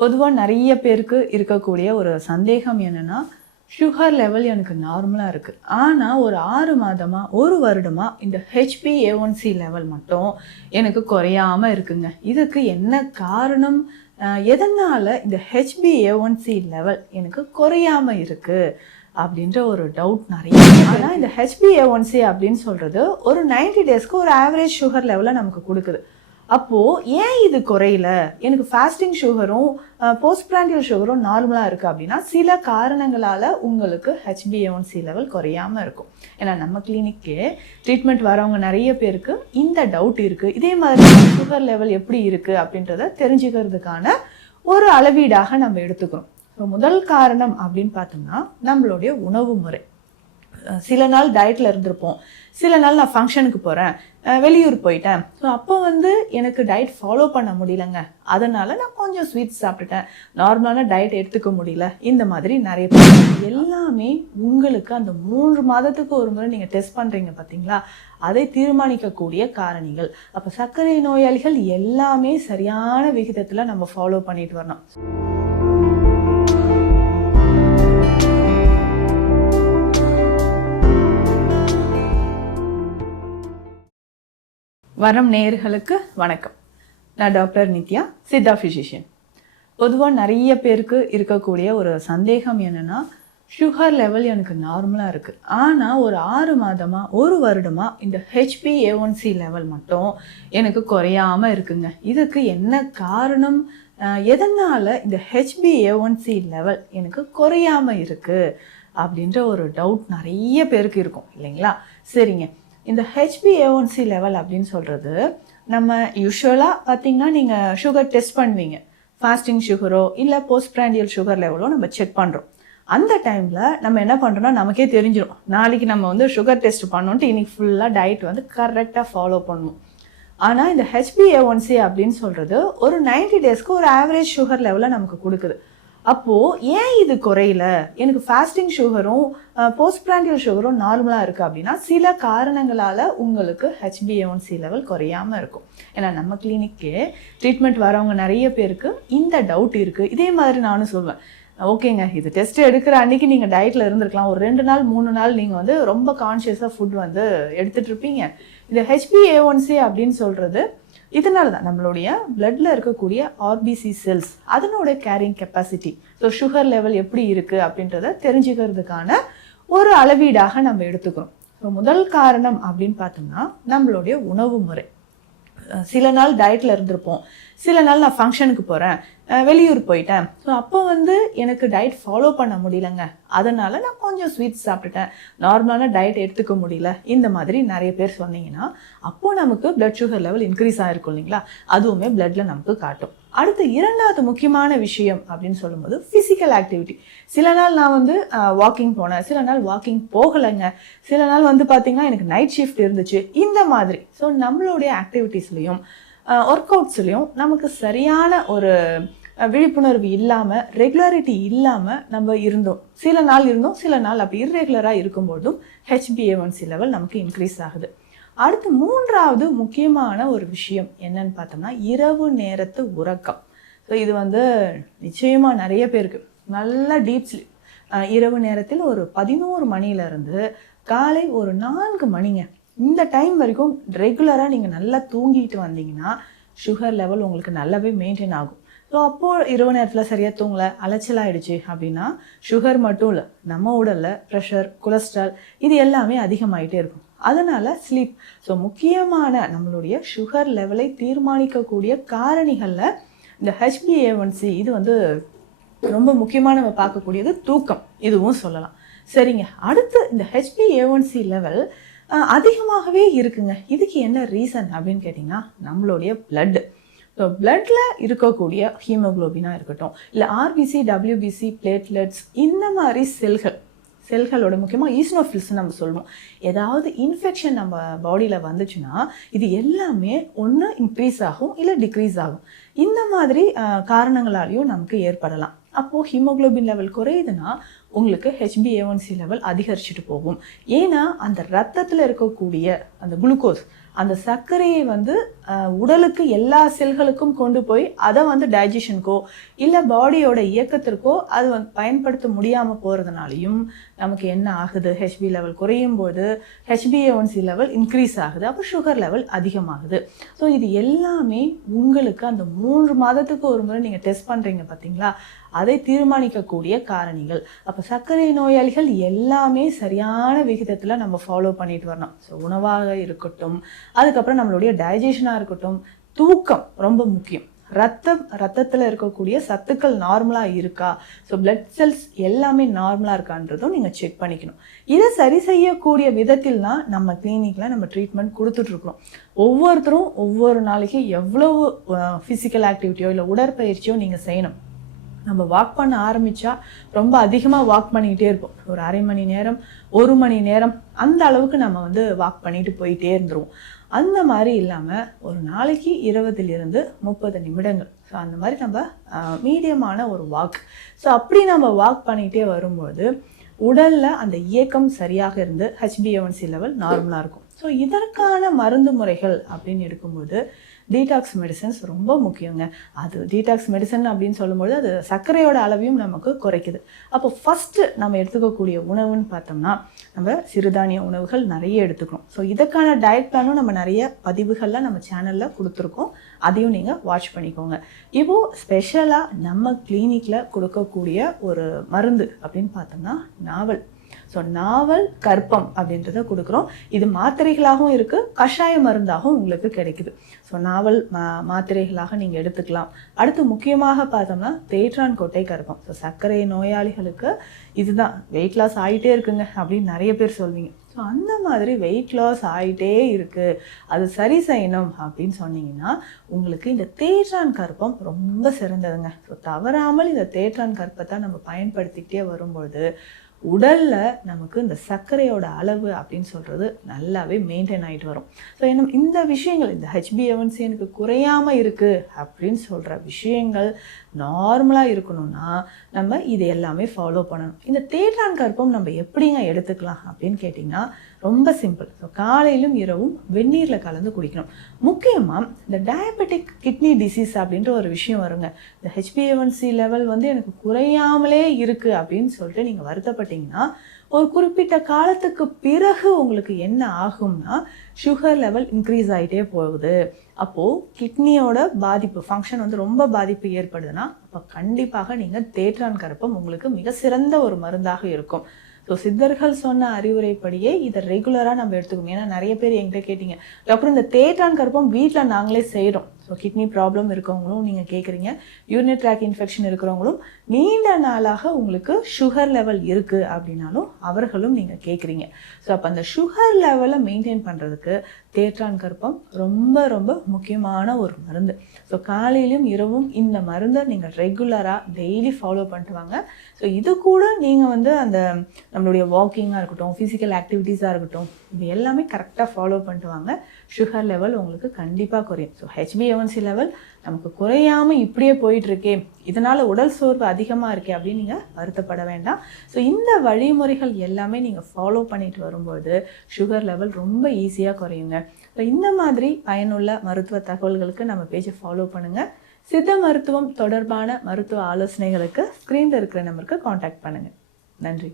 பொதுவா நெறைய பேருக்கு இருக்கக்கூடிய ஒரு சந்தேகம் என்னன்னா, சுகர் லெவல் எனக்கு நார்மலா இருக்கு. ஆனா ஒரு 6 மாதமா, 1 வருடமா இந்த HbA1c லெவல் மட்டும் எனக்கு குறையாம இருக்குங்க. இதுக்கு என்ன காரணம்? எதனால இந்த HbA1c லெவல் எனக்கு குறையாம இருக்கு? அப்படின்ற ஒரு டவுட் நெறைய ஆனா இந்த HbA1c அப்படின்னு சொல்றது ஒரு 90 டேஸ்க்கு ஒரு ஆவரேஜ் சுகர் லெவல நமக்கு குடுக்குது. அப்போ ஏன் இது குறையல? எனக்கு ஃபாஸ்டிங் சுகரும் போஸ்ட் பிராண்டியல் சுகரும் நார்மலா இருக்கு அப்படின்னா சில காரணங்களால உங்களுக்கு HbA1c லெவல் குறையாம இருக்கும். ஏன்னா நம்ம கிளினிக்கே ட்ரீட்மெண்ட் வரவங்க நிறைய பேருக்கு இந்த டவுட் இருக்கு. இதே மாதிரி சுகர் லெவல் எப்படி இருக்கு அப்படின்றத தெரிஞ்சுக்கிறதுக்கான ஒரு அளவீடாக நம்ம எடுத்துக்கிறோம். முதல் காரணம் அப்படின்னு பார்த்தோம்னா நம்மளுடைய உணவு முறை. சில நாள் டயட்ல இருந்திருப்போம், சில நாள் நான் ஃபங்க்ஷனுக்கு போகிறேன், வெளியூர் போயிட்டேன். ஸோ அப்போ எனக்கு டயட் ஃபாலோ பண்ண முடியலங்க, அதனால நான் கொஞ்சம் ஸ்வீட்ஸ் சாப்பிட்டுட்டேன், நார்மலான டயட் எடுத்துக்க முடியல. இந்த மாதிரி நிறைய பேர் எல்லாமே உங்களுக்கு அந்த 3 மாதத்துக்கு ஒரு முறை நீங்கள் டெஸ்ட் பண்ணுறீங்க பார்த்தீங்களா, அதை தீர்மானிக்கக்கூடிய காரணிகள். அப்போ சர்க்கரை நோயாளிகள் எல்லாமே சரியான விகிதத்தில் நம்ம ஃபாலோ பண்ணிட்டு வரணும். வரம் நேயர்களுக்கு வணக்கம். நான் டாக்டர் நித்யா, சித்தா ஃபிசிஷியன். பொதுவாக நிறைய பேருக்கு இருக்கக்கூடிய ஒரு சந்தேகம் என்னன்னா, சுகர் லெவல் எனக்கு நார்மலாக இருக்குது, ஆனால் ஒரு 6 மாதமா, 1 வருடமா இந்த HbA1c லெவல் மட்டும் எனக்கு குறையாமல் இருக்குங்க. இதுக்கு என்ன காரணம்? எதனால இந்த HbA1c லெவல் எனக்கு குறையாமல் இருக்குது அப்படின்ற ஒரு டவுட் நிறைய பேருக்கு இருக்கும் இல்லைங்களா? சரிங்க, இந்த HbA1c லெவல் அப்படின்னு சொல்கிறது நம்ம யூஸ்வலாக பார்த்தீங்கன்னா நீங்கள் சுகர் டெஸ்ட் பண்ணுவீங்க. ஃபாஸ்டிங் சுகரோ இல்லை போஸ்ட் பிராண்டியல் சுகர் லெவலோ நம்ம செக் பண்ணுறோம். அந்த டைமில் நம்ம என்ன பண்ணுறோம்னா நமக்கே தெரிஞ்சிடும், நாளைக்கு நம்ம சுகர் டெஸ்ட் பண்ணோன்ட்டு இன்னைக்கு ஃபுல்லாக டயட் கரெக்டாக ஃபாலோ பண்ணணும். ஆனால் இந்த HbA1c அப்படின்னு சொல்கிறது ஒரு 90 டேஸ்க்கு ஒரு ஆவரேஜ் சுகர் லெவலை நமக்கு கொடுக்குது. அப்போது ஏன் இது குறையல? எனக்கு ஃபாஸ்டிங் சுகரும் போஸ்ட் பிராண்டியல் சுகரும் நார்மலாக இருக்குது அப்படின்னா சில காரணங்களால் உங்களுக்கு HbA1c லெவல் குறையாமல் இருக்கும். ஏன்னா நம்ம கிளினிக்கே ட்ரீட்மெண்ட் வரவங்க நிறைய பேருக்கு இந்த டவுட் இருக்குது. இதே மாதிரி நானும் சொல்வேன், ஓகேங்க, இது டெஸ்ட் எடுக்கிற அன்றைக்கி நீங்கள் டயட்டில் இருந்திருக்கலாம், ஒரு 2 நாள் 3 நாள் நீங்கள் ரொம்ப கான்ஷியஸாக ஃபுட் எடுத்துகிட்டு இருப்பீங்க. இந்த HbA1c அப்படின்னு சொல்கிறது இதனால தான் நம்மளுடைய பிளட்ல இருக்கக்கூடிய RBC செல்ஸ் அதனோட carrying capacity, so sugar level எப்படி இருக்குது அப்படின்றத தெரிஞ்சுக்கிறதுக்கான ஒரு அளவீடாக நம்ம எடுத்துக்கிறோம். ஸோ முதல் காரணம் அப்படின்னு பார்த்தோம்னா நம்மளுடைய உணவு முறை. சில நாள் டயட்ல இருந்திருப்போம், சில நாள் நான் ஃபங்க்ஷனுக்கு போகிறேன், வெளியூர் போயிட்டேன். ஸோ அப்போ எனக்கு டயட் ஃபாலோ பண்ண முடியலங்க, அதனால நான் கொஞ்சம் ஸ்வீட்ஸ் சாப்பிட்டுட்டேன், நார்மலான டயட் எடுத்துக்க முடியல. இந்த மாதிரி நிறைய பேர் சொன்னீங்கன்னா அப்போது நமக்கு பிளட் சுகர் லெவல் இன்க்ரீஸ் ஆகிருக்கும் இல்லைங்களா? அதுவுமே பிளட்ல நமக்கு காட்டும். அடுத்து இரண்டாவது முக்கியமான விஷயம் அப்படின்னு சொல்லும்போது ஃபிசிக்கல் ஆக்டிவிட்டி. சில நாள் நான் வாக்கிங் போனேன், சில நாள் வாக்கிங் போகலைங்க, சில நாள் பார்த்தீங்கன்னா எனக்கு நைட் ஷிஃப்ட் இருந்துச்சு. இந்த மாதிரி ஸோ நம்மளுடைய ஆக்டிவிட்டீஸ்லையும் ஒர்க் அவுட்ஸ்லையும் நமக்கு சரியான ஒரு விழிப்புணர்வு இல்லாமல், ரெகுலாரிட்டி இல்லாமல் நம்ம இருந்தோம். சில நாள் இருந்தோம், சில நாள் அப்படி இர்ரெகுலராக இருக்கும்போதும் HbA1c லெவல் நமக்கு இன்க்ரீஸ் ஆகுது. அடுத்து மூன்றாவது முக்கியமான ஒரு விஷயம் என்னன்னு பார்த்தோம்னா இரவு நேரத்து உறக்கம். ஸோ இது நிச்சயமாக நிறைய பேருக்கு நல்லா டீப் ஸ்லீப், இரவு நேரத்தில் ஒரு 11 மணிலேருந்து காலை ஒரு 4 மணிங்க, இந்த டைம் வரைக்கும் ரெகுலராக நீங்கள் நல்லா தூங்கிட்டு வந்தீங்கன்னா சுகர் லெவல் உங்களுக்கு நல்லாவே மெயின்டைன் ஆகும். ஸோ அப்போது இரவு நேரத்தில் சரியாக தூங்கலை, அலைச்சலாகிடுச்சு அப்படின்னா சுகர் மட்டும் இல்லை, நம்ம உடலில் ப்ரெஷர், கொலஸ்ட்ரால் இது எல்லாமே அதிகமாகிட்டே இருக்கும். அதனால் ஸ்லீப். ஸோ முக்கியமான நம்மளுடைய சுகர் லெவலை தீர்மானிக்கக்கூடிய காரணிகளில் இந்த HbA1c இது ரொம்ப முக்கியமாக நம்ம பார்க்கக்கூடியது தூக்கம், இதுவும் சொல்லலாம். சரிங்க, அடுத்து இந்த HbA1c லெவல் அதிகமாகவே இருக்குங்க. இதுக்கு என்ன ரீசன் அப்படின்னு கேட்டிங்கன்னா நம்மளுடைய பிளட்டு. ஸோ பிளட்டில் இருக்கக்கூடிய ஹீமோக்ளோபினாக இருக்கட்டும், இல்லை RBC, WBC, பிளேட்லெட்ஸ், இந்த மாதிரி செல்களோட முக்கியமாக ஈஸ்னோஃபில்ஸ் நம்ம சொல்லுவோம். ஏதாவது இன்ஃபெக்ஷன் நம்ம பாடியில் வந்துச்சுன்னா இது எல்லாமே ஒன்று இன்க்ரீஸ் ஆகும் இல்லை டிக்ரீஸ் ஆகும். இந்த மாதிரி காரணங்களாலையும் நமக்கு ஏற்படலாம். அப்போது ஹீமோக்ளோபின் லெவல் குறையுதுன்னா உங்களுக்கு HbA1c லெவல் அதிகரிச்சுட்டு போகும். ஏன்னா அந்த ரத்தத்தில் இருக்கக்கூடிய அந்த குளுக்கோஸ், அந்த சர்க்கரையை உடலுக்கு எல்லா செல்களுக்கும் கொண்டு போய் அதை வந்து டைஜஷனுக்கோ இல்லை பாடியோட இயக்கத்திற்கோ அது வந்து பயன்படுத்த முடியாமல் போகிறதுனாலையும் நமக்கு என்ன ஆகுது, ஹெச்பி லெவல் குறையும் போது HbA1c லெவல் இன்க்ரீஸ் ஆகுது, அப்போ சுகர் லெவல் அதிகமாகுது. ஸோ இது எல்லாமே உங்களுக்கு அந்த 3 மாதத்துக்கு ஒரு முறை நீங்கள் டெஸ்ட் பண்ணுறீங்க பார்த்தீங்களா, அதை தீர்மானிக்கக்கூடிய காரணிகள். அப்போ சர்க்கரை நோயாளிகள் எல்லாமே சரியான விகிதத்தில் நம்ம ஃபாலோ பண்ணிட்டு வரணும். ஸோ உணவாக இருக்கட்டும், அதுக்கப்புறம் நம்மளுடைய டைஜஷனாக இருக்கட்டும், தூக்கம் ரொம்ப முக்கியம். ரத்தத்தில் இருக்கக்கூடிய சத்துக்கள் நார்மலாக இருக்கா, ஸோ பிளட் செல்ஸ் எல்லாமே நார்மலாக இருக்கான்றதும் நீங்கள் செக் பண்ணிக்கணும். இதை சரி செய்யக்கூடிய விதத்தில் தான் நம்ம கிளினிக்கில் நம்ம ட்ரீட்மெண்ட் கொடுத்துட்ருக்குறோம். ஒவ்வொருத்தரும் ஒவ்வொரு நாளைக்கு எவ்வளவு ஃபிசிக்கல் ஆக்டிவிட்டியோ இல்லை உடற்பயிற்சியோ நீங்கள் செய்யணும். நம்ம வாக் பண்ண ஆரம்பித்தா ரொம்ப அதிகமாக வாக் பண்ணிக்கிட்டே இருப்போம். ஒரு அரை மணி நேரம் 1 மணி நேரம் அந்த அளவுக்கு நம்ம வந்து வாக் பண்ணிட்டு போயிட்டே இருந்துருவோம். அந்த மாதிரி இல்லாமல் ஒரு நாளைக்கு 20 to 30 நிமிடங்கள், ஸோ அந்த மாதிரி நம்ம மீடியமான ஒரு வாக். ஸோ அப்படி நம்ம வாக் பண்ணிகிட்டே வரும்போது உடலில் அந்த இயக்கம் சரியாக இருந்து HbA1c லெவல் நார்மலாக இருக்கும். ஸோ இதற்கான மருந்து முறைகள் அப்படின்னு எடுக்கும்போது டீடாக்ஸ் மெடிசன்ஸ் ரொம்ப முக்கியங்க. அது டீடாக்ஸ் மெடிசன் அப்படின்னு சொல்லும்போது அது சர்க்கரையோட அளவையும் நமக்கு குறைக்குது. அப்போ ஃபஸ்ட்டு நம்ம எடுத்துக்கக்கூடிய உணவுன்னு பார்த்தோம்னா நம்ம சிறுதானிய உணவுகள் நிறைய எடுத்துக்கணும். ஸோ இதுக்கான டயட் பிளானும் நம்ம நிறைய பதிவுகளில் நம்ம சேனலில் கொடுத்துருக்கோம், அதையும் நீங்கள் வாட்ச் பண்ணிக்கோங்க. இப்போது ஸ்பெஷலாக நம்ம கிளினிக்கில் கொடுக்கக்கூடிய ஒரு மருந்து அப்படின்னு பார்த்தோம்னா நாவல். ஸோ நாவல் கற்பம் அப்படின்றத கொடுக்குறோம். இது மாத்திரைகளாகவும் இருக்குது, கஷாய மருந்தாகவும் உங்களுக்கு கிடைக்குது. ஸோ நாவல் மாத்திரைகளாக நீங்கள் எடுத்துக்கலாம். அடுத்து முக்கியமாக பார்த்தோம்னா தேற்றான் கொட்டை கற்பம். ஸோ சர்க்கரை நோயாளிகளுக்கு இதுதான் வெயிட் லாஸ் ஆகிட்டே இருக்குங்க அப்படின்னு நிறைய பேர் சொல்வீங்க. ஸோ அந்த மாதிரி வெயிட் லாஸ் ஆகிட்டே இருக்குது, அது சரி செய்யணும் அப்படின்னு சொன்னீங்கன்னா உங்களுக்கு இந்த தேற்றான் கற்பம் ரொம்ப சிறந்ததுங்க. ஸோ தவறாமல் இந்த தேற்றான் கற்பத்தை நம்ம பயன்படுத்திக்கிட்டே வரும்பொழுது உடலில் நமக்கு இந்த சர்க்கரையோட அளவு அப்படின்னு சொல்கிறது நல்லாவே மெயின்டைன் ஆகிட்டு வரும். ஸோ இந்த விஷயங்கள், இந்த HbA1c எனக்கு குறையாமல் இருக்குது அப்படின்னு சொல்கிற விஷயங்கள் நார்மலாக இருக்கணும்னா நம்ம இது எல்லாமே ஃபாலோ பண்ணணும். இந்த தேற்றான் கற்பம் நம்ம எப்படிங்க எடுத்துக்கலாம் அப்படின்னு கேட்டிங்கன்னா ரொம்ப சிம்பிள். ஸோ காலையிலும் இரவும் வெந்நீரில் கலந்து குடிக்கணும். முக்கியமாக இந்த டயபெட்டிக் கிட்னி டிசீஸ் அப்படின்ற ஒரு விஷயம் வருங்க. இந்த HbA1c லெவல் வந்து எனக்கு குறையாமலே இருக்குது அப்படின்னு சொல்லிட்டு நீங்கள் வருத்தப்பட்டீங்கன்னா ஒரு குறிப்பிட்ட காலத்துக்கு பிறகு உங்களுக்கு என்ன ஆகும்னா சுகர் லெவல் இன்க்ரீஸ் ஆகிட்டே போகுது. அப்போது கிட்னியோட பாதிப்பு, ஃபங்க்ஷன் வந்து ரொம்ப பாதிப்பு ஏற்படுதுன்னா அப்போ கண்டிப்பாக நீங்கள் தேற்றான் கற்பம் உங்களுக்கு மிக சிறந்த ஒரு மருந்தாக இருக்கும். ஸோ சித்தர்கள் சொன்ன அறிவுரைப்படியே இதை ரெகுலராக நம்ம எடுத்துக்கணும். ஏன்னா நிறைய பேர் என்கிட்ட கேட்டிங்க, டாக்டர் இந்த தேற்றான் கற்பம் வீட்டில் நாங்களே செய்கிறோம். ஸோ கிட்னி ப்ராப்ளம் இருக்கவங்களும் நீங்கள் கேட்குறீங்க, யூரினரி ட்ராக் இன்ஃபெக்ஷன் இருக்கிறவங்களும் நீண்ட நாளாக உங்களுக்கு சுகர் லெவல் இருக்குது அப்படின்னாலும் அவர்களும் நீங்கள் கேட்குறீங்க. ஸோ அப்போ அந்த சுகர் லெவலை மெயின்டைன் பண்ணுறதுக்கு தேற்றான் கற்பம் ரொம்ப ரொம்ப முக்கியமான ஒரு மருந்து. ஸோ காலையிலும் இரவும் இந்த மருந்தை நீங்கள் ரெகுலராக டெய்லி ஃபாலோ பண்ணிட்டு வாங்க. ஸோ இது கூட நீங்கள் வந்து அந்த நம்மளுடைய வாக்கிங்காக இருக்கட்டும், ஃபிசிக்கல் ஆக்டிவிட்டீஸாக இருக்கட்டும், இது எல்லாமே கரெக்டாக ஃபாலோ பண்ணிட்டு வாங்க. சுகர் லெவல் உங்களுக்கு கண்டிப்பாக குறையும். ஸோ HbA1c லெவல் நமக்கு குறையாமல் இப்படியே போயிட்டுருக்கே, இதனால் உடல் சோர்வு அதிகமாக இருக்கே அப்படின்னு நீங்கள் வருத்தப்பட வேண்டாம். ஸோ இந்த வழிமுறைகள் எல்லாமே நீங்கள் ஃபாலோ பண்ணிட்டு வரும்போது சுகர் லெவல் ரொம்ப ஈஸியாக குறையுங்க. ஸோ இந்த மாதிரி பயனுள்ள மருத்துவ தகவல்களுக்கு நம்ம பேஜை ஃபாலோ பண்ணுங்கள். சித்த மருத்துவம் தொடர்பான மருத்துவ ஆலோசனைகளுக்கு ஸ்க்ரீனில் இருக்கிற நம்பருக்கு காண்டாக்ட் பண்ணுங்கள். நன்றி.